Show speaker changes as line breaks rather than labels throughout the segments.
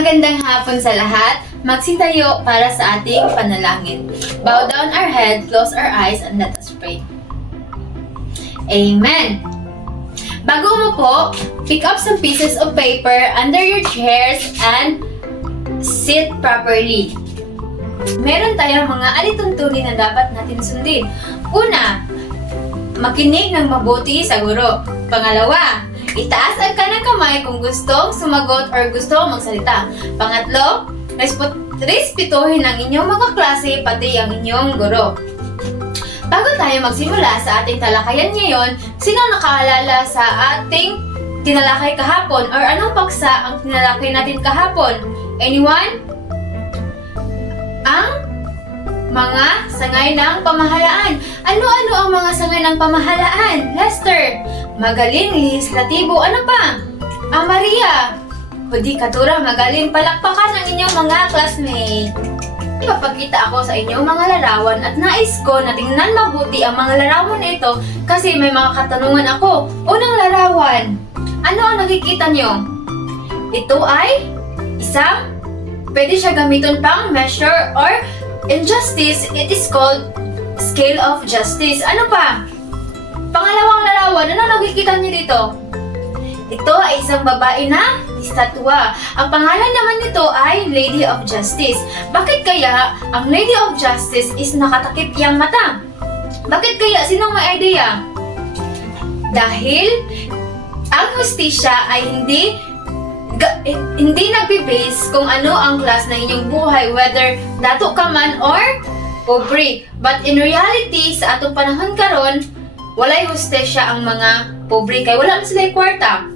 Magandang hapon sa lahat. Magsitayo para sa ating panalangin. Bow down our head, close our eyes, and let us pray. Amen. Bago mo po, pick up some pieces of paper under your chairs and sit properly. Meron tayong mga alituntunin na dapat natin sundin. Una, makinig ng mabuti sa guro. Pangalawa, itaas ang kanang kamay kung gustong sumagot or gustong magsalita. Pangatlo, respetuhin ang inyong mga klase pati ang inyong guro. Bago tayo magsimula sa ating talakayan ngayon, sino nakaalala sa ating tinalakay kahapon or anong paksa ang tinalakay natin kahapon? Anyone? Ang mga sangay ng pamahalaan. Ano-ano ang mga sangay ng pamahalaan? Lester, magaling lehislatibo. Ano pa? Ah, Maria, Hudikatura, magaling palakpakan ang inyong mga classmate. Ipapakita ako sa inyong mga larawan at nais ko na tingnan mabuti ang mga larawan na ito kasi may mga katanungan ako. Unang larawan, ano ang nakikita nyo? Ito ay isang, pwede siya gamitin pang measure or in justice, it is called scale of justice. Ano pa? Pangalawang larawan, ano nakikita niyo dito? Ito ay isang babae na estatwa. Ang pangalan naman nito ay Lady of Justice. Bakit kaya ang Lady of Justice is nakatakip iyang mata? Bakit kaya? Sinong may idea? Dahil ang hustisya ay hindi eh, hindi nagbe-base kung ano ang class ng inyong buhay, whether dato ka man or pobre. But in reality, sa atong panahon karon, walay hustisya ang mga pobre kay wala man sila kwarta.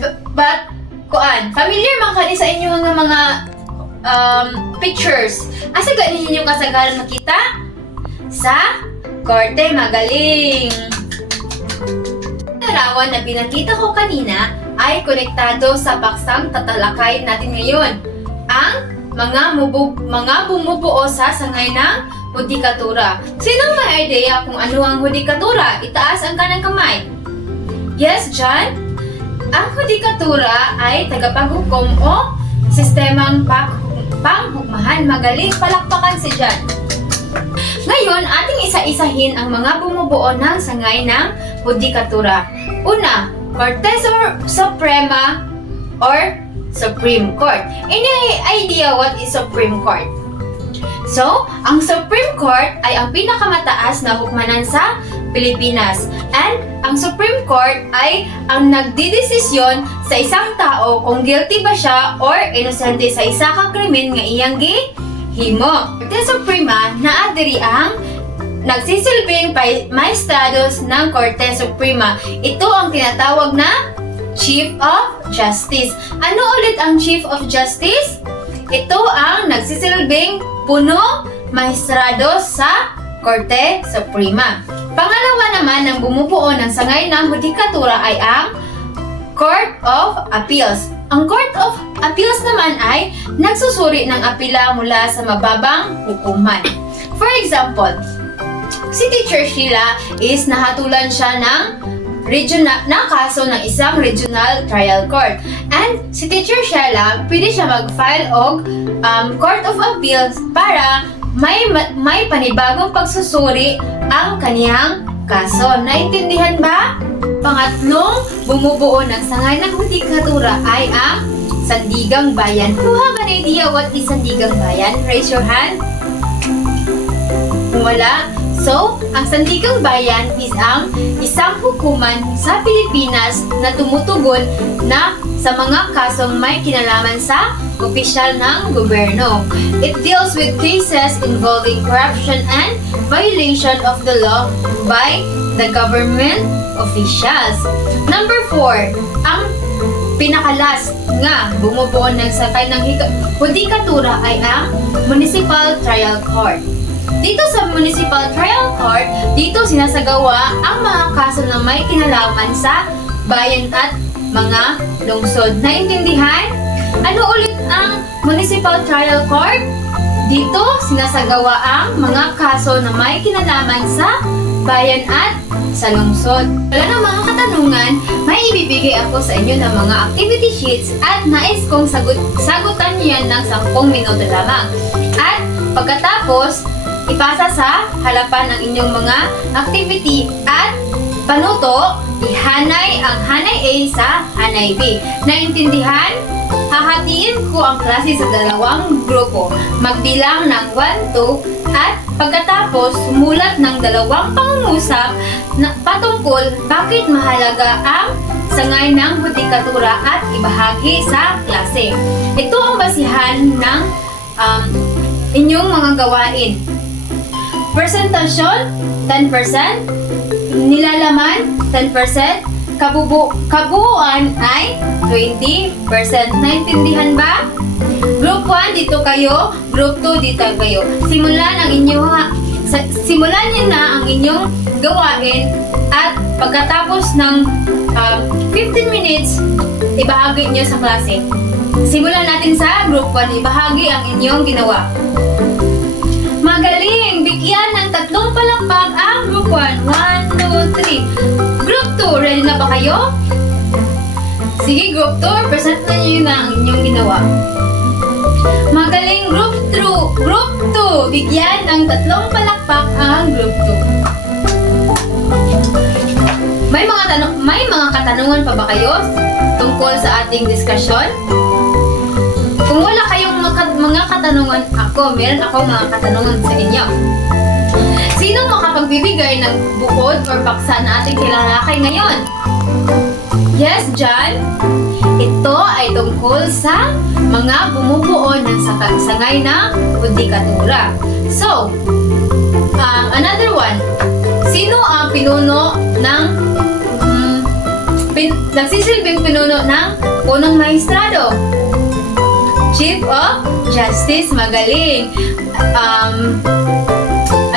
B- but kuan, familiar man kani sa inyo nga mga um, pictures. Asa ganin ninyo kasagaran makita? Sa korte magaling. Larawan na pinakita ko kanina ay konektado sa paksang tatalakay natin ngayon. Ang mga mubu mga bumubuo sa sangay ng hudikatura. Sinong may idea kung ano ang hudikatura? Itaas ang kanang kamay. Yes, John? Ang hudikatura ay tagapaghukom o sistemang pag panghukmahan. Magaling palakpakan si John. Ngayon, ating isa-isahin ang mga bumubuo ng sangay ng hudikatura. Una, Korte Sur- Suprema or Supreme Court. Any idea what is Supreme Court? So, ang Supreme Court ay ang pinakamataas na hukmanan sa Pilipinas. And ang Supreme Court ay ang nagdidesisyon sa isang tao kung guilty ba siya or inosente sa isa ka krimen nga iyang gihimo. Korte Suprema naa diri ang nagsisilbing maestrados ng Korte Suprema. Ito ang tinatawag na Chief of Justice. Ano ulit ang Chief of Justice? Ito ang nagsisilbing puno maestrado sa Korte Suprema. Pangalawa naman ng bumubuo ng sangay ng hudikatura ay ang Court of Appeals. Ang Court of Appeals naman ay nagsusuri ng apila mula sa mababang hukuman. For example, si Teacher Sheila is nahatulan siya ng regional na kaso ng isang regional trial court. And si Teacher Sheila, pwede siya mag-file og um, Court of Appeals para may ma- may panibagong pagsusuri ang kaniyang kaso. Naintindihan ba? Pangatlong bumubuo ng sangay ng hudikatura ay ang Sandigang Bayan. Who have an idea what is Sandigang Bayan? Raise your hand. Wala, so, ang Sandigang Bayan is ang isang hukuman sa Pilipinas na tumutugon na sa mga kasong may kinalaman sa opisyal ng gobyerno. It deals with cases involving corruption and violation of the law by the government officials. Number 4, ang pinakalas nga bumubuo ng sakay ng hudikatura ay ang Municipal Trial Court. Dito sa Municipal Trial Court, dito sinasagawa ang mga kaso na may kinalaman sa bayan at mga lungsod. Naintindihan? Ano ulit ang Municipal Trial Court? Dito sinasagawa ang mga kaso na may kinalaman sa bayan at sa lungsod. Wala ng mga katanungan, may ibibigay ako sa inyo ng mga activity sheets at nais kong sagot, sagutan niyo yan ng 10 minuto lamang. At pagkatapos, ipasa sa halapan ng inyong mga activity at panuto, ihanay ang hanay A sa hanay B. Naintindihan? Hahatiin ko ang klase sa dalawang grupo. Magbilang ng 1, 2, at pagkatapos sumulat ng dalawang pangungusap na patungkol bakit mahalaga ang sangay ng hudikatura at ibahagi sa klase. Ito ang basihan ng um, inyong mga gawain. Presentasyon, 10%. Nilalaman, 10%. Kabubu kabuuan ay 20%. Naintindihan ba? Group 1, dito kayo. Group 2, dito kayo. Simulan ang inyong simulan niyo na ang inyong gawain at pagkatapos ng um, 15 minutes, ibahagi niyo sa klase. Simulan natin sa group 1. Ibahagi ang inyong ginawa. Magaling! Tatlong palakpak ang group 1. 1, 2, 3. Group 2, ready na ba kayo? Sige, group 2, present na niyo na ang inyong ginawa. Magaling group 2, group 2, bigyan ng tatlong palakpak ang group 2. May mga tanong, may mga katanungan pa ba kayo tungkol sa ating diskusyon? Kung wala kayong mga katanungan ako, meron ako mga katanungan sa inyo. Sino makapagbibigay ng bukod or paksa na ating kilalakay ngayon? Yes, John? Ito ay tungkol sa mga bumubuo ng sakang sangay ng hudikatura. So, um, another one. Sino ang pinuno ng mm, pin, nagsisilbing pinuno ng punong maestrado? Chief of Justice, magaling. Um,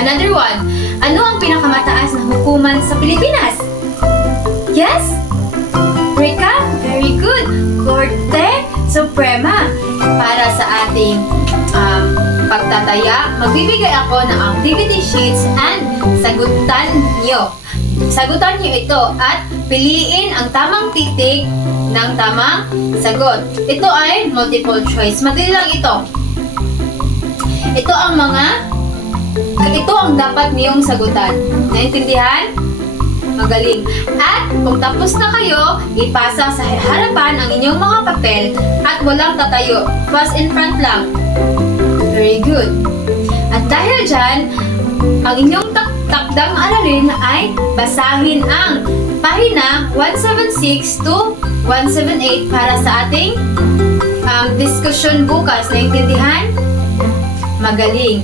another one. Ano ang pinakamataas na hukuman sa Pilipinas? Yes? Rika, very good. Korte Suprema. Para sa ating um, pagtataya, magbibigay ako ng activity sheets and sagutan niyo. Sagutan niyo ito at piliin ang tamang titik ng tamang sagot. Ito ay multiple choice. Madali lang ito. Ito ang mga ito ang dapat niyong sagutan. Naintindihan? Magaling. At kung tapos na kayo, ipasa sa harapan ang inyong mga papel at walang tatayo. Pass in front lang. Very good. At dahil dyan, ang inyong tak takdang aralin ay basahin ang pahina 176 to 178 para sa ating um, discussion bukas. Naintindihan? Magaling.